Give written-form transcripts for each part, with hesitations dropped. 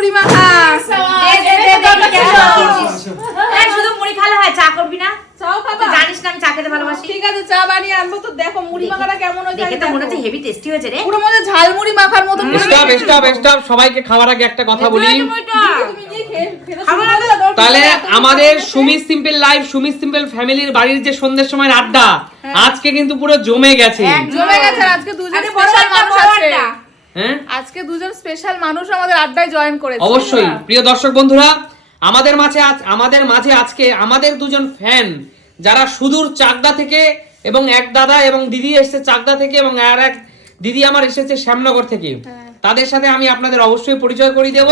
মুড়ি মাখা। শুধু মুড়ি খালে হয়, চা করবি না? চাও খাবা? জানিস না আমি চা খেতে ভালোবাসি। ঠিক আছে, চা বানিয়ে আনবো। তো দেখো মুড়ি মাখাটা কেমন হয়েছে। দেখে তো মনে হচ্ছে হেভি টেস্টি হয়েছে রে। পুরো মনে ঝালমুড়ি মাখার মতো। স্টপ। সবাইকে খাওয়ার আগে একটা কথা বলি। তুমি নিয়ে খেয়ে তাহলে আমাদের Sumi simple life, Sumi simple ফ্যামিলির বাড়ির যে সন্ধ্যের সময় আড্ডা আজকে কিন্তু পুরো জমে গেছে। জমে গেছে। আজকে দুজন স্পেশাল মানুষ আছে। হ্যাঁ, আজকে দুজন স্পেশাল মানুষ আমাদের আড্ডায় জয়েন করেছে। অবশ্যই প্রিয় দর্শক বন্ধুরা, আমাদের মাঝে আজকে আমাদের দুজন ফ্যান যারা সুদূর চাকদা থেকে, এবং এক দাদা এবং দিদি এসেছে চাকদা থেকে, এবং আর এক দিদি আমার এসেছে শ্যামনগর থেকে। তাদের সাথে আমি আপনাদের অবশ্যই পরিচয় করিয়ে দেব।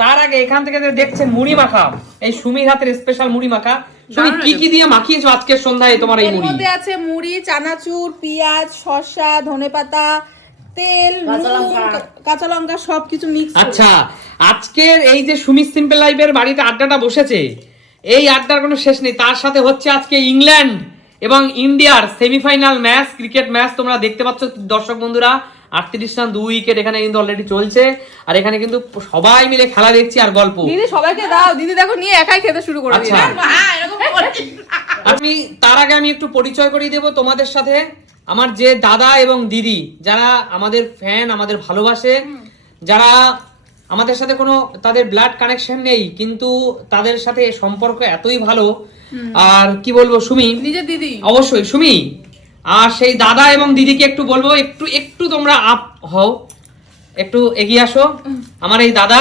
তার আগে এখান থেকে যে দেখছেন মুড়ি মাখা, এই সুমির হাতের স্পেশাল মুড়ি মাখা। সুমি কি কি দিয়ে মাখিয়েছো আজকের সন্ধ্যায় তোমার এই এর মুড়ি? মধ্যে আছে মুড়ি, চানাচুর, পেঁয়াজ, শসা, ধনেপাতা, তেল, কাঁচা লঙ্কা সবকিছু মিক্স। আচ্ছা, আজকের এই যে সুমি সিম্পল লাইফের বাড়িতে আড্ডাটা বসেছে, এই আড্ডার কোনো শেষ নেই। তার সাথে হচ্ছে আজকে ইংল্যান্ড এবং ইন্ডিয়ার সেমিফাইনাল ম্যাচ, ক্রিকেট ম্যাচ। তোমরা দেখতে পাচ্ছ দর্শক বন্ধুরা, 38 রান 2 উইকেট এখানে কিন্তু অলরেডি চলছে। আর এখানে কিন্তু সবাই মিলে খেলা দেখছি আর গল্প। দিদি সবাইকে দাও। দিদি দেখো নিয়ে একাই খেতে শুরু করে দিল। আমি তার আগে আমি একটু পরিচয় করিয়ে দেব তোমাদের সাথে। আমার যে দাদা এবং দিদি যারা আমাদের ফ্যান, আমাদের ভালোবাসে, যারা আমাদের সাথে কোনো তাদের ব্লাড কানেকশন নেই, কিন্তু তাদের সাথে সম্পর্ক এতই ভালো। আর কি বলবো সুমি, নিজের দিদি। অবশ্যই সুমি। আর সেই দাদা এবং দিদিকে একটু বলবো, একটু তোমরা আপ হও, একটু এগিয়ে আসো। আমার এই দাদা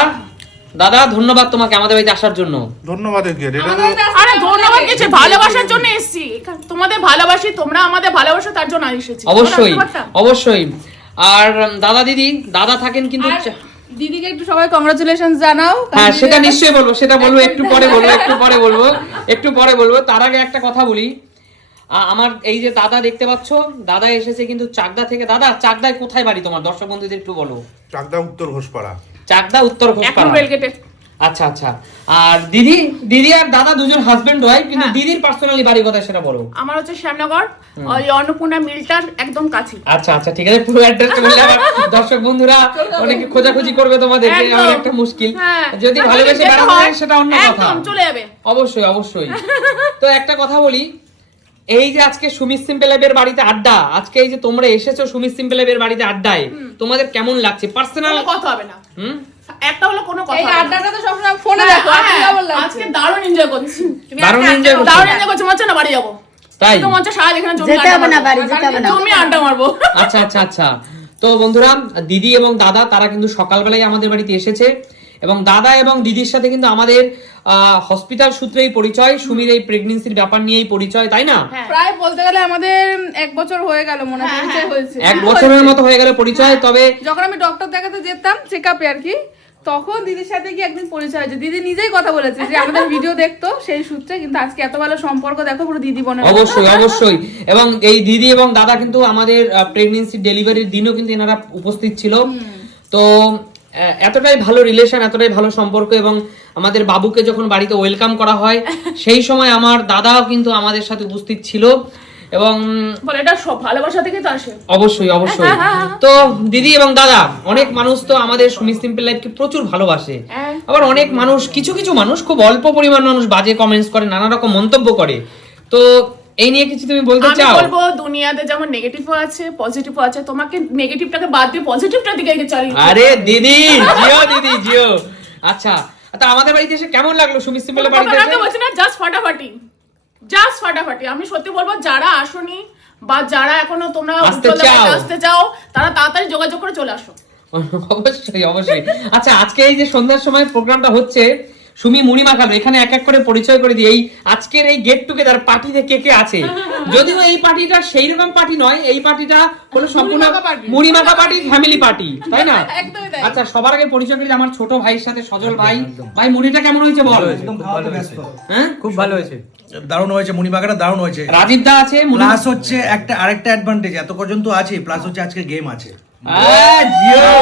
ধন্যবাদ তোমাকে আমাদের বাড়িতে আসার জন্য। ধন্যবাদ। আরে ধন্যবাদ কিছু, ভালোবাসার জন্য এসেছি। তোমাদের ভালোবাসি, তোমরা আমাদের ভালোবাসো, তার জন্য এসেছি। অবশ্যই। আর দাদা থাকেন কিন্তু। দিদিকে একটু সবাই কংগ্রাচুলেশন জানাও। হ্যাঁ, সেটা নিশ্চয়ই বলবো, একটু পরে বলবো। তার আগে একটা কথা বলি। আমার এই যে দাদা দেখতে পাচ্ছ, দাদা এসেছে কিন্তু চাকদা থেকে। দাদা, চাকদায় কোথায় বাড়ি তোমার? দর্শক বন্ধুদের একটু বলো। চাকদা উত্তর ঘোষপাড়া। চাকদা উত্তর ঘোষপাড়া। আচ্ছা। আর দিদি আর দাদা দুজন হাজবেন্ড ওয়াইফ, কিন্তু দিদির পার্সোনালি বাড়ি কোথায় সেটা বলো। আমার হচ্ছে শ্যামনগর, ওই অন্নপূর্ণা মিলটার একদম কাছে। আচ্ছা, ঠিক আছে। পুরো অ্যাড্রেস বললে আবার দর্শক বন্ধুরা অনেকে খোঁজাখুঁজি করবে তোমাদেরকে, আমার একটা মুশকিল। যদি ভালোবেসে বেড়াতে হয় সেটা অন্য কথা, একদম চলে যাবে। অবশ্যই। তো একটা কথা বলি, এই যে আজকে সুমি সিম্পল লাইফের বাড়িতে আড্ডা, আজকে এই যে তোমরা এসেছো সুমি সিম্পল লাইফের বাড়িতে আড্ডায়, তোমাদের কেমন লাগছে? পার্সোনাল কথা হবে না। একটা হলো কোনো কথা। এই আড্ডাটা তো সবসময় ফোনে দেখো। আজকে দারুণ এনজয় করছি। দারুণ এনজয় করছি, না বাড়ি যাবো। তাই তো মঞ্চে সারা এখানে জমি আড্ডা মারবো। আচ্ছা। তো বন্ধুরা, দিদি এবং দাদা তারা কিন্তু সকালবেলায় আমাদের বাড়িতে এসেছে, এবং দাদা এবং দিদির সাথে কিন্তু আমাদের হসপিটাল সূত্রেই পরিচয়, সুমির এই প্রেগন্যান্সির ব্যাপার নিয়েই পরিচয়, তাই না? প্রায় বলতে গেলে আমাদের 1 বছর হয়ে গেল মনে হয় পরিচয় হয়েছে। 1 বছরের মতো হয়ে গেল পরিচয়। তবে যখন আমি ডক্টর দেখাতে যেতাম চেকআপে আর কি, তখন দিদির সাথে কি একদিন পরিচয় হয়েছে। দিদি নিজেই কথা বলেছে যে আমাদের ভিডিও দেখতো সেই সূত্রে। কিন্তু আজকে এত ভালো সম্পর্ক দেখো, পুরো দিদি বোনের। অবশ্যই। এবং এই দিদি এবং দাদা কিন্তু আমাদের প্রেগন্যান্সি ডেলিভারির দিনও কিন্তু এনারা উপস্থিত ছিল। তো এতটাই ভালো রিলেশন, এতটাই ভালো সম্পর্ক। এবং আমাদের বাবুকে যখন বাড়িতে ওয়েলকাম করা হয় সেই সময় আমার দাদাও কিন্তু আমাদের সাথে উপস্থিত ছিল। এবং এটা সব ভালোবাসা থেকে তো আসে। অবশ্যই। তো দিদি এবং দাদা, অনেক মানুষ তো আমাদের সুমি সিম্পল লাইফকে প্রচুর ভালোবাসে। আবার অনেক মানুষ, কিছু মানুষ, খুব অল্প পরিমাণ মানুষ বাজে কমেন্টস করে, নানা রকম মন্তব্য করে। তো এই নিয়ে কিছু তুমি বলতে চাও? আমি বলবো দুনিয়াতে যেমন নেগেটিভও আছে, পজিটিভও আছে। তোমাকে নেগেটিভটাকে বাদ দিয়ে পজিটিভটার দিকে এগিয়ে চলো। আরে দিদি জিও। আচ্ছা, আমাদের বাড়িতে এসে কেমন লাগলো সুমি সিম্পলের বাড়িতে এসে? আমি বলছি না, জাস্ট ফাটাফাটি। আমি সত্যি বলবো, যারা আসোনি বা যারা এখনো তোমরা আসতে চাও, তারা তাড়াতাড়ি যোগাযোগ করে চলে আসো। অবশ্যই। আচ্ছা, আজকে এই যে সন্ধ্যার সময় প্রোগ্রামটা হচ্ছে, সুমি মুড়ি মাখালো, এখানে এক এক করে পরিচয় করে দিই। এই আজকের এই গেট টুগেদার পার্টিতে কে আছে। যদিও এই পার্টিটা সেই রকম পার্টি নয়, এই পার্টিটা হলো সম্পূর্ণ মুড়ি মাখা পার্টি, ফ্যামিলি পার্টি, তাই না? আচ্ছা, সবার আগে পরিচয় করি আমার ছোট ভাইয়ের সাথে, সজল ভাই। ভাই, মুড়িটা কেমন হয়েছে বল? একদম হ্যাঁ, খুব ভালো হয়েছে, দারুণ হয়েছে। মুড়ি মাখাটা দারুণ হয়েছে। রাজীব দা আছে। প্লাস হচ্ছে আরেকটা অ্যাডভান্টেজ, এত পর্যন্ত আছে, প্লাস হচ্ছে আজকে গেম আছে। জিও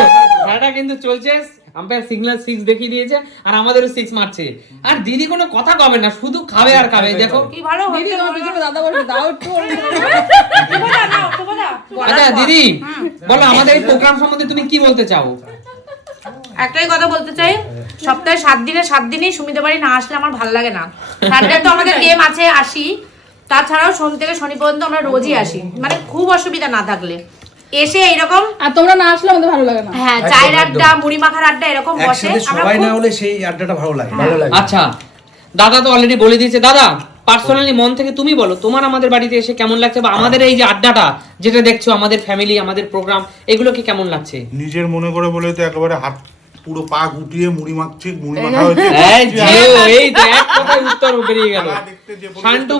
খেলাটা কিন্তু চলছে। আম্পায়ার সিগন্যাল 6 দেখিয়ে দিয়েছে, আর আমাদেরও 6 মারছে। আর দিদি কোনো কথা কবে না, শুধু খাবে আর খাবে। দেখো কি ভালো দিদি, তোমার পিছনে দাদা বলবে দাও একটু। আচ্ছা দিদি, বলো আমাদের এই প্রোগ্রাম সম্বন্ধে তুমি কি বলতে চাও? একটাই কথা বলতে চাই, সপ্তাহে 7 দিনে 7 দিনই সুমিদের বাড়ি না আসলে আমার ভালো লাগে না। সানডে তো আমাদের গেম আছে, আসি, তাছাড়াও সোম থেকে শনি পর্যন্ত আমরা রোজই আসি, মানে খুব অসুবিধা না থাকলে এসে এইরকম। আর তোমরা না আসলে আমাদের ভালো লাগে না। হ্যাঁ, একদম, চায়ের একদম। আড্ডা, মুড়ি মাখার আড্ডা এরকম বসে একসাথে আমরা সবাই না খুব- হলে সেই আড্ডাটা ভালো লাগে। আচ্ছা, দাদা তো অলরেডি বলে দিয়েছে। দাদা, পার্সোনালি মন থেকে তুমি বলো, তোমার আমাদের বাড়িতে এসে কেমন লাগছে, বা আমাদের এই যে আড্ডাটা যেটা দেখছো, আমাদের ফ্যামিলি, আমাদের প্রোগ্রাম, এগুলোকে কেমন লাগছে? নিজের মনে করে বলে তো একেবারে হাত পুরো পা গুটিয়ে মুড়ি মাখছি, মুড়ি মাখা হয়েছে। এই জিও, এই তো এক কথায় উত্তর বেরিয়ে গেল। খেলা দেখতে যে পরিবেশটা শান্তু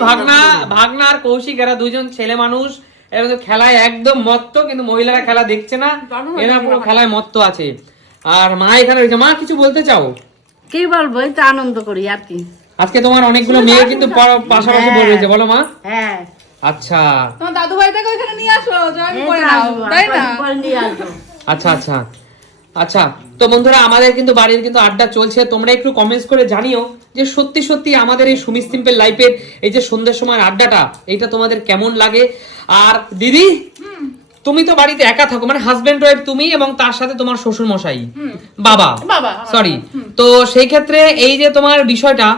ভাগনা আর কৌশিক, এরা দুজন ছেলে মানুষ, এরা তো খেলায় একদম মত্ত, কিন্তু মহিলারা খেলা দেখছে না, এরা পুরো খেলায় মত্ত আছে। আর মা এখানে রয়েছে। মা, কিছু বলতে চাও? কি বলবো, এই তো আনন্দ করি আর কি। আজকে তোমার অনেকগুলো মেয়ে কিন্তু পাশাপাশি বলে রয়েছে, বলো মা। হ্যাঁ, আচ্ছা তোমার দাদু ভাইটাকে ওইখানে নিয়ে আসো, জয়েন এই করে তো নাও, আসবো, তাই না? পরে নিয়ে আসবো। আচ্ছা আচ্ছা আচ্ছা, তো বন্ধুরা, আমাদের কিন্তু বাড়ির কিন্তু আড্ডা চলছে। তোমরা একটু কমেন্টস করে জানিও যে সত্যি সত্যি আমাদের এই সুমি সিম্পল লাইফের এই যে সন্ধ্যের সময় আড্ডাটা, এইটা তোমাদের কেমন লাগে। আর দিদি, তুমি তো বাড়িতে একা থাকো, মানে হাজবেন্ড ওয়াইফ তুমি এবং তার সাথে তোমার শ্বশুর মশাই, বাবা, সরি। তো সেই ক্ষেত্রে এই যে তোমার বিষয়টা,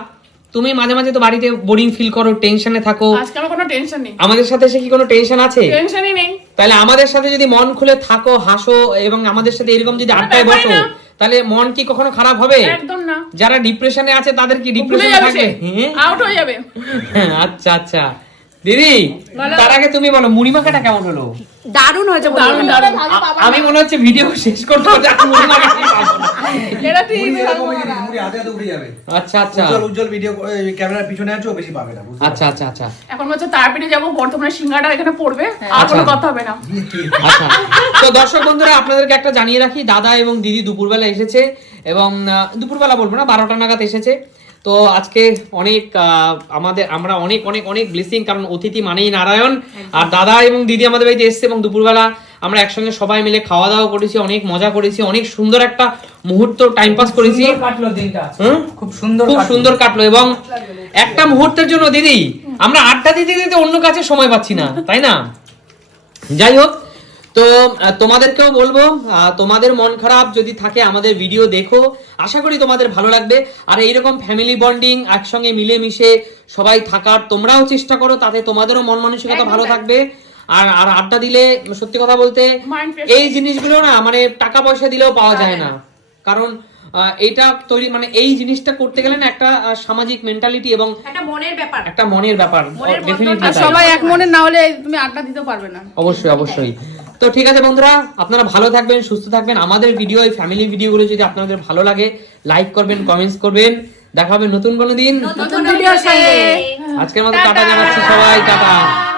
তুমি মাঝে মাঝে তো বাড়িতে বোরিং ফিল করো, টেনশনে থাকো। আজকে আমার কোনো টেনশন নেই, আমাদের সাথে সে কি কোনো টেনশন আছে? টেনশনই নেই। তাহলে আমাদের সাথে যদি মন খুলে থাকো, হাসো, এবং আমাদের সাথে এরকম যদি আড্ডায় ব্যাপারই বসো, না। তাহলে মন কি কখনো খারাপ হবে? একদম না, যারা ডিপ্রেশনে আছে তাদের কি ভুলে ডিপ্রেশন যাবে থাকে? সে, আউট হয়ে যাবে। আচ্ছা আচ্ছা, দিদি, তার আগে তুমি বলো মুড়ি মাখাটা কেমন হলো? দারুণ হয়েছে, দারুণ দারুণ। আমি মনে হচ্ছে ভিডিও শেষ করতে হচ্ছে, আর মুড়ি মাখাটাই খাবো না। এটা ঠিক মুড়ি এরকম মুড়ি হাতে হাতে উঠে যাবে। আচ্ছা আচ্ছা উজ্জ্বল উজ্জ্বল ভিডিও ক্যামেরার পিছনে আছো, বেশি পাবে না, বুঝতে আচ্ছা আচ্ছা আচ্ছা এখন হচ্ছে তারপরে যাবো, বর্তমানে সিঙ্গাটা এখানে পড়বে, আর কোনো আচ্ছা। কথা হবে না। আচ্ছা, তো দর্শক বন্ধুরা, আপনাদেরকে একটা জানিয়ে রাখি, দাদা এবং দিদি দুপুরবেলা এসেছে, এবং দুপুরবেলা বলবো না, 12টা নাগাদ এসেছে। তো আজকে অনেক আমরা অনেক অনেক অনেক ব্লেসিং, কারণ অতিথি মানেই নারায়ণ। আর দাদা এবং দিদি আমাদের বাড়িতে এসেছে, এবং দুপুরবেলা আমরা একসঙ্গে সবাই মিলে খাওয়া দাওয়া করেছি, অনেক মজা করেছি, অনেক সুন্দর একটা মুহূর্ত টাইম পাস করেছি। কাটলো দিনটা, হুম? খুব সুন্দর খুব সুন্দর কাটলো, এবং একটা মুহূর্তের জন্য দিদি আমরা আড্ডা দিতে দিতে অন্য কাছে সময় পাচ্ছি না, তাই না? যাই হোক, তো তোমাদেরকেও বলবো, তোমাদের মন খারাপ যদি থাকে আমাদের ভিডিও দেখো, আশা করি তোমাদের ভালো লাগবে। আর এইরকম ফ্যামিলি বন্ডিং, একসঙ্গে মিলেমিশে সবাই থাকার তোমরাও চেষ্টা করো, তাতে তোমাদেরও মন মানসিকতা ভালো থাকবে। আর আর আড্ডা দিলে সত্যি কথা বলতে Mind fresh এই জিনিসগুলো না, মানে টাকা পয়সা দিলেও পাওয়া যায় না, কারণ এইটা তৈরি, মানে এই জিনিসটা করতে গেলে না একটা সামাজিক মেন্টালিটি এবং একটা মনের ব্যাপার। একটা মনের ব্যাপার, মনের বন্ধন। ডেফিনেটলি আর সবাই এক মনে না হলে তুমি আড্ডা দিতে পারবে না। অবশ্যই অবশ্যই। তো ঠিক আছে বন্ধুরা, আপনারা ভালো থাকবেন, সুস্থ থাকবেন। আমাদের ভিডিও, এই ফ্যামিলি ভিডিওগুলো যদি আপনাদের ভালো লাগে, লাইক করবেন, কমেন্টস করবেন। দেখা হবে নতুন কোনো দিন। নতুন ভিডিওর সঙ্গে। আজকের মতো টাটা জানাচ্ছি সবাই, টাটা।